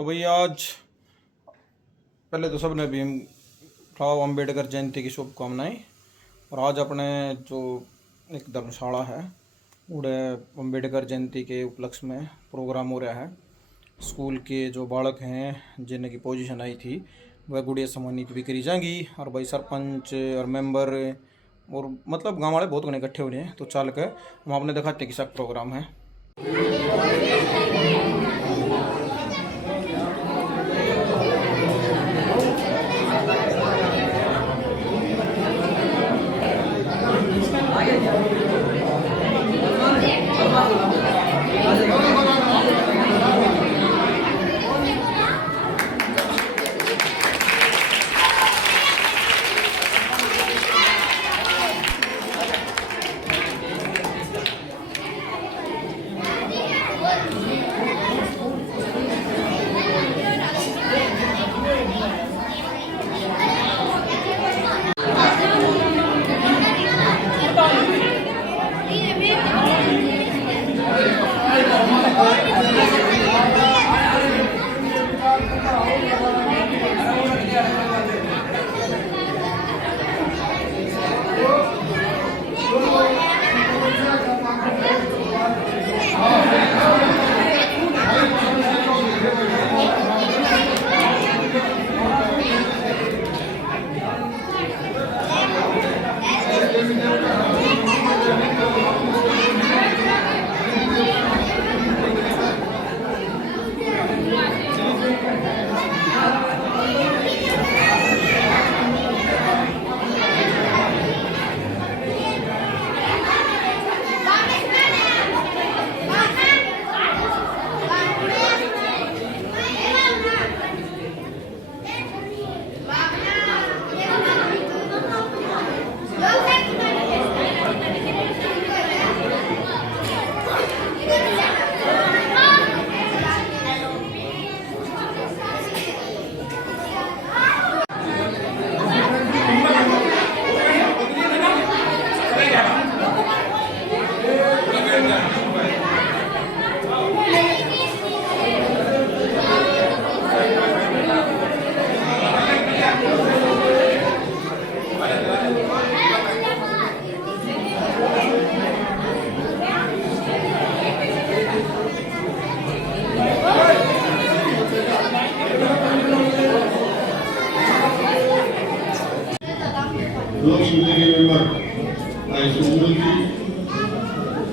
तो भैया आज पहले तो सबने भीमराव अंबेडकर जयंती की शुभकामनाएं। और आज अपने जो एक धर्मशाला है उड़े अंबेडकर जयंती के उपलक्ष्य में प्रोग्राम हो रहा है। स्कूल के जो बालक हैं जिनकी पोजीशन आई थी वह गुड़िया सम्मानित भी करी जाएंगी। और भाई सरपंच और मेंबर और मतलब गाँव वाले बहुत घने इकट्ठे हो रहे हैं। तो चल के हम आपने दिखाते कि सब प्रोग्राम है।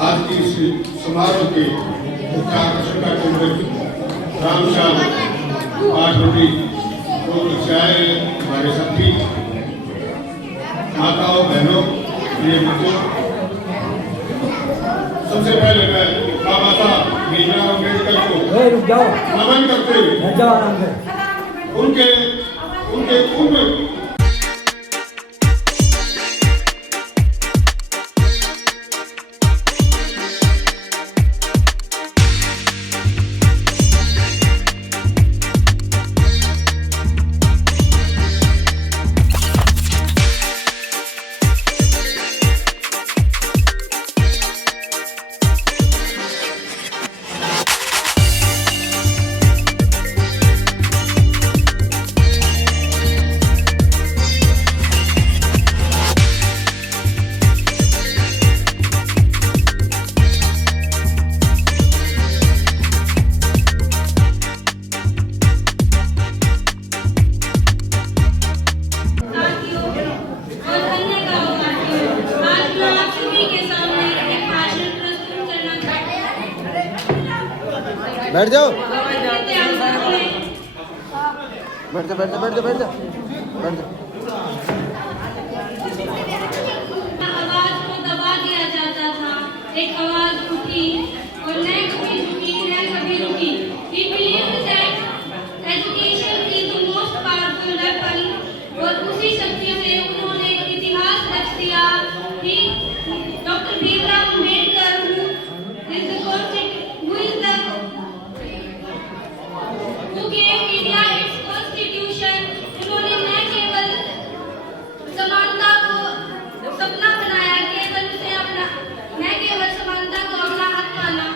आज के इस समारोह के मुख्य आकर्षण का केंद्र शाम 5 बजे दो कक्षाएं हमारे सभी माताओं बहनों प्रिय बच्चों, सबसे पहले मैं बाबा साहब भीमराव अम्बेडकर को नमन करते हुए उनके उम्र बैठ जाओ, बैठ जा, बैठ जा, बैठ जा, बैठ जा, बैठ जा। आवाज को दबा दिया जाता था, एक आवाज उठी और न कभी रुकी न कभी रुकी। He believed that education is the most powerful weapon और उसी शक्ति से उन्होंने इतिहास रच दिया। Doctor Bhimrao Ambedkar who gave India its constitution, उन्होंने न केवल समानता को सपना बनाया, केवल उसे अपना न केवल समानता को अपना हक माना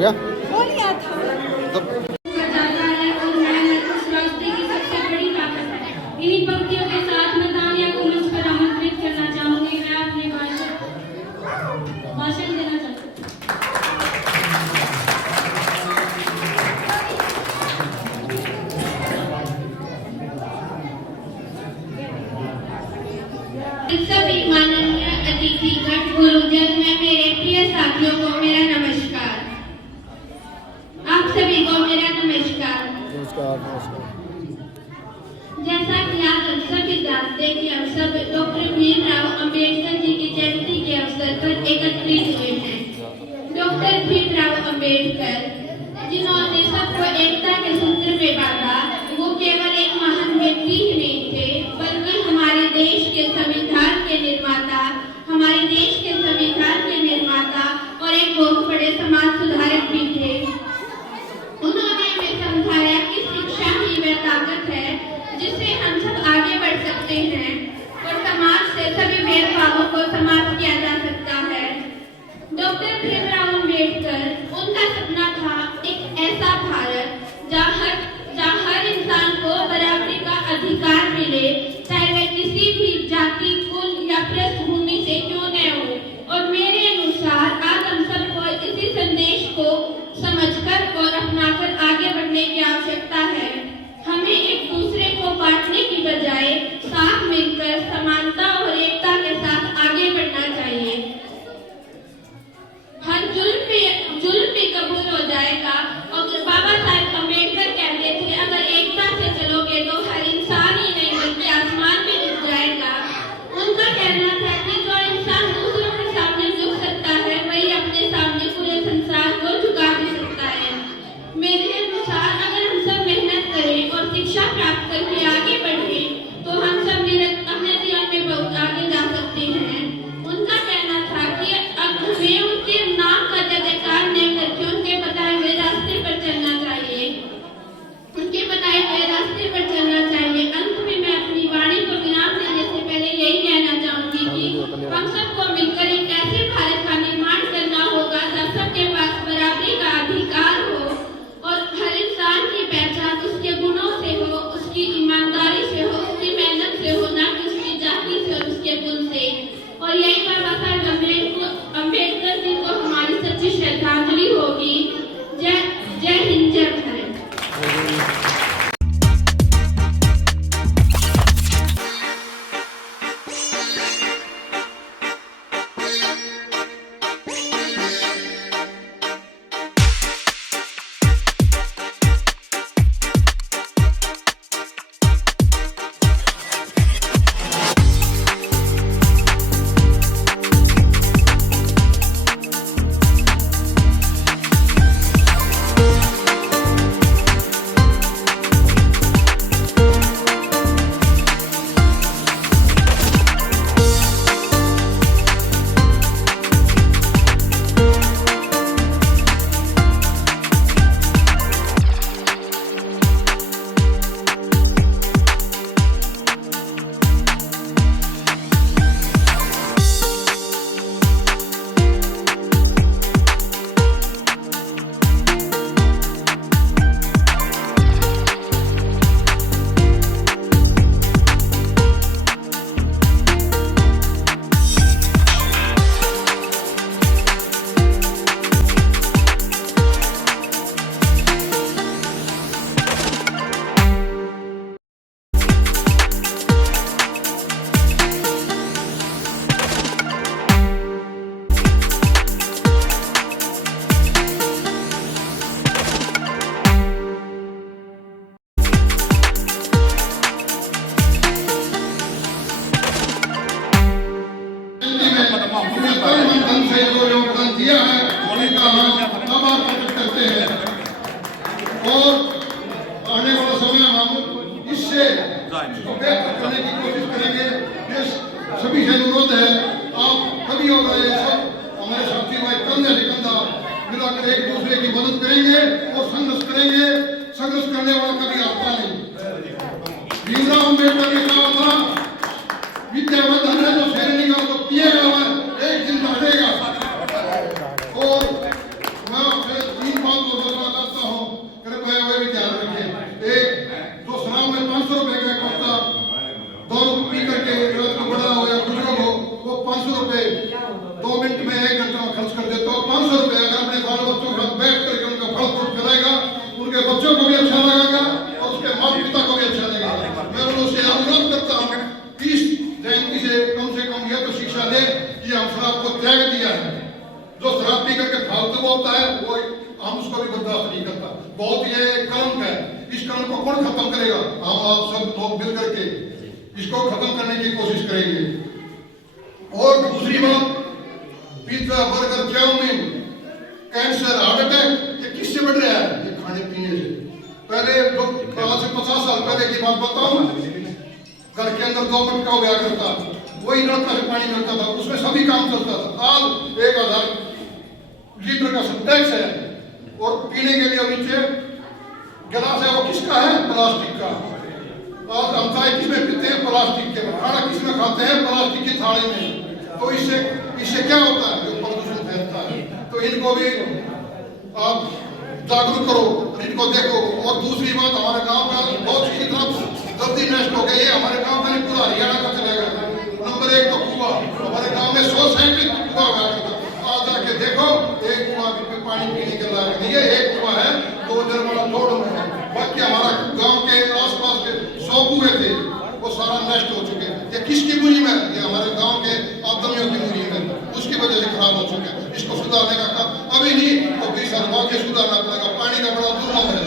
गया तो जाता है और मेहनत उस रास्ते की सबसे बड़ी ताकत है। इन्हीं पंक्तियों के साथ मैं तानिया को मंच पर आमंत्रित करना चाहूंगी। मैं अपने भाषण देना चाहती हूँ। सभी माननीय अतिथिगण, गुरुजन, मैं मेरे प्रिय साथियों को मेरा नमस्कार। आप सभी को मेरा नमस्कार। जैसा कि आप सब जानते हैं कि हम सब डॉक्टर भीमराव अंबेडकर जी की जयंती के अवसर पर एकत्रित हुए हैं। डॉक्टर भीमराव अंबेडकर जिन्होंने सबको एकता के सूत्र में बांधा, वो केवल एक महान व्यक्ति ही नहीं थे, बल्कि हमारे देश के संविधान के निर्माता, हमारे देश के संविधान के निर्माता और एक बहुत बड़े समाज सुधारक भी थे। उन्होंने हमें समझाया कि शिक्षा ही वह ताकत है जिससे हम सब आगे बढ़ सकते हैं और समाज से सभी भेदभावों को समाप्त किया जा सकता है। डॉक्टर भीमराव अंबेडकर, उनका सपना था एक ऐसा भारत जहाँ हर इंसान को बराबरी का अधिकार मिले, चाहे वह किसी भी जाति, कुल या पृष्ठभूमि से क्यों न हो। और मेरे अनुसार आज हम सबको इसी संदेश को समझकर और अपनाकर आगे बढ़ने की आवश्यकता है। हमें एक दूसरे को बांटने की बजाय साथ मिलकर समानता और एकता के साथ आगे बढ़ना चाहिए। हर जुल्म भी कबूल हो जाएगा। और बाबा साहब अम्बेडकर कहते थे, अगर एकता से चलोगे तो हर इंसान ही नहीं बल्कि आसमान भी झुक जाएगा। उनका कहना था कि जो इंसान दूसरों के सामने झुक सकता है, वही अपने सामने पूरे संसार को झुका भी सकता है। मेरे अनुसार अगर हम सब मेहनत करें और शिक्षा प्राप्त करके आगे बढ़े तो हम सब अपने जीवन में बहुत आगे जा सकते हैं। उनका कहना था कि अब हमें उनके नाम का जयकार न करके उनके बताए हुए रास्ते पर चलना चाहिए, उनके बताए हुए रास्ते पर चलना चाहिए। अंत में मैं अपनी वाणी को विराम देने से पहले यही कहना चाहूंगी कि हम सबको मिलकर एक ऐसे भारत का निर्माण करना होगा जब सबके पास बराबरी का अधिकार हो और हर इंसान की पहचान उसके गुणों से हो, उसकी ईमानदारी से हो, उसकी मेहनत से हो, ना कि उसकी जाति से और उसके कुल से। और यही बाबा साहब अम्बेडकर जी को हमारी सच्ची श्रद्धांजलि होगी। जय हिंद, जय भारत। और आने वाला समय हम इससे बेहतर करने की कोशिश करेंगे। ये सभी से अनुरोध है, आप सभी हो गए सब हमारे साथी भाई कंधे से कंधा मिलाकर एक दूसरे की मदद करेंगे और संघर्ष करेंगे। संघर्ष करने वाला कभी आता नहीं। भीमराव अम्बेडकर ने कहा था, विद्यावर्धन है जो शेरनी का तो पिएगा वह एक दिन बढ़ेगा। और मैं आपसे बहुत ये कलंक है। इस कलंक को कौन खत्म करेगा? हम आप सब लोग मिल करके इसको खत्म करने की कोशिश करेंगे। और दूसरी बात, pizza, burger, chow mein, cancer, heart attack, ये किससे बढ़ रहा है? ये खाने पीने से। पहले जो आज से 50 साल पहले की बात बताऊं, घर के अंदर 2 मटका हुआ करता, वही नलका से पानी मिलता था, उसमें सभी काम चलता था। आज 1000 लीटर का सिंटेक्स है और पीने के लिए नीचे गिलास है, वो किसका है? प्लास्टिक का। आज हम चाय किसमें पीते हैं? प्लास्टिक के। खाना किसमें खाते हैं? प्लास्टिक की थाली में। तो इससे क्या होता है? जो प्रदूषण फैलता है। तो इनको भी आप जागरूक करो, इनको देखो। और दूसरी बात, हमारे गांव का बहुत सी तरफ जल्दी नष्ट हो गई है। हमारे गांव का नहीं, पूरा हरियाणा का चलेगा। नंबर 1 तो कुआं, हमारे गांव में 100 सैकड़ों कुआं हुआ करता। आज जाके देखो, एक कुआं पे पानी पीने के लायक नहीं है। एक कुआं है, 2 जरवाड़ा जोड़ में है। बाकी हमारा गांव के आसपास के 100 कुएं थे, वो सारा नष्ट हो चुके हैं। ये किसकी मुहिम है? ये हमारे गांव के आदमियों की मुहिम है, उसकी वजह से खराब हो चुके हैं। इसको सुधारने का काम अभी नहीं तो 20 साल बाद सुधारना पड़ेगा। पानी का बड़ा दुर्लभ है।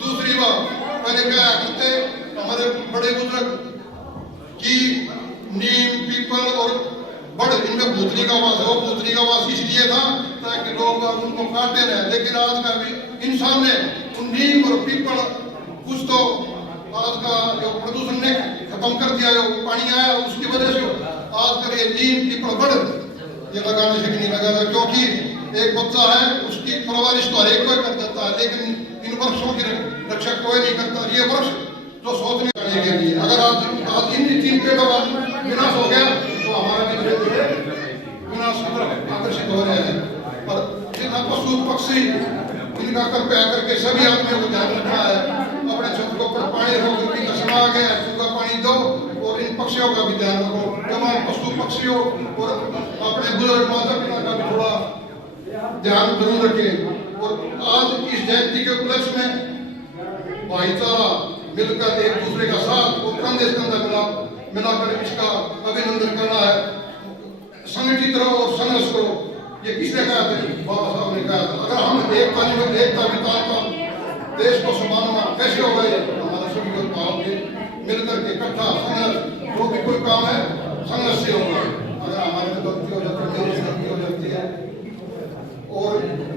दूसरी बात, पहले क्या करते हमारे बड़े बुजुर्ग की नीम, पीपल और बड़, इनमें भूतनी का वास है। वो भूतनी का वास इसलिए था ताकि लोग उनको काटते रहे। लेकिन आज का भी इंसान ने नीम और पीपल कुछ तो आज का जो प्रदूषण ने खत्म कर दिया, जो पानी आया उसकी वजह से आज कर ये नीम, पीपल, बड़ ये लगाने से भी नहीं लगा था। क्योंकि एक बच्चा है, उसकी परवरिश तो हर एक कोई कर देता है, लेकिन इन वृक्षों की रक्षा कोई नहीं करता। ये वृक्ष जो सोचने करने के लिए, अगर आज इन 3 पेड़ों का विनाश हो गया तो हमारा भी धीरे धीरे विनाश की तरफ आकर्षित हो रहे हैं। और जितना पशु पक्षी, इनका कृपया करके सभी आदमियों को ध्यान रखना है। अपने छत के ऊपर पानी रखो, क्योंकि कसमा आ गया, सूखा पानी दो। और इन पक्षियों का भी ध्यान रखो, तमाम पशु पक्षियों और अपने बुजुर्ग माता पिता का भी थोड़ा ध्यान जरूर रखें। और आज इस जयंती के उपलक्ष्य में भाईचारा मिलकर एक दूसरे का साथ और कंधे से कंधा मिलाकर इसका अभिनंदन करना है। संगठित रहो और संघर्ष करो। ये किसने कहा था? बाबा साहब ने कहा था। अगर हम एकता विचार देश को संभालना कैसे होगा? हमारे सभी को पाओगे मिलकर के इकट्ठा संघर्ष, जो भी कोई काम है संघर्ष से होगा। अगर हमारे में गलती हो जाती है, मेरी गलती हो जाती है और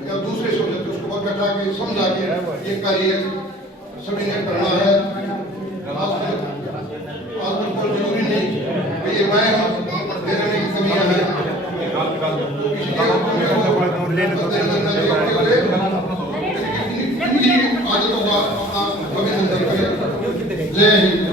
या दूसरे से हो जाती है, उसको बैठा के समझा के ये कार्य सभी ने करना है। आज बिल्कुल जरूरी नहीं ये मैं देने की कमियां हैं, आज तो अपना अभिनंदन करें। जय हिंद।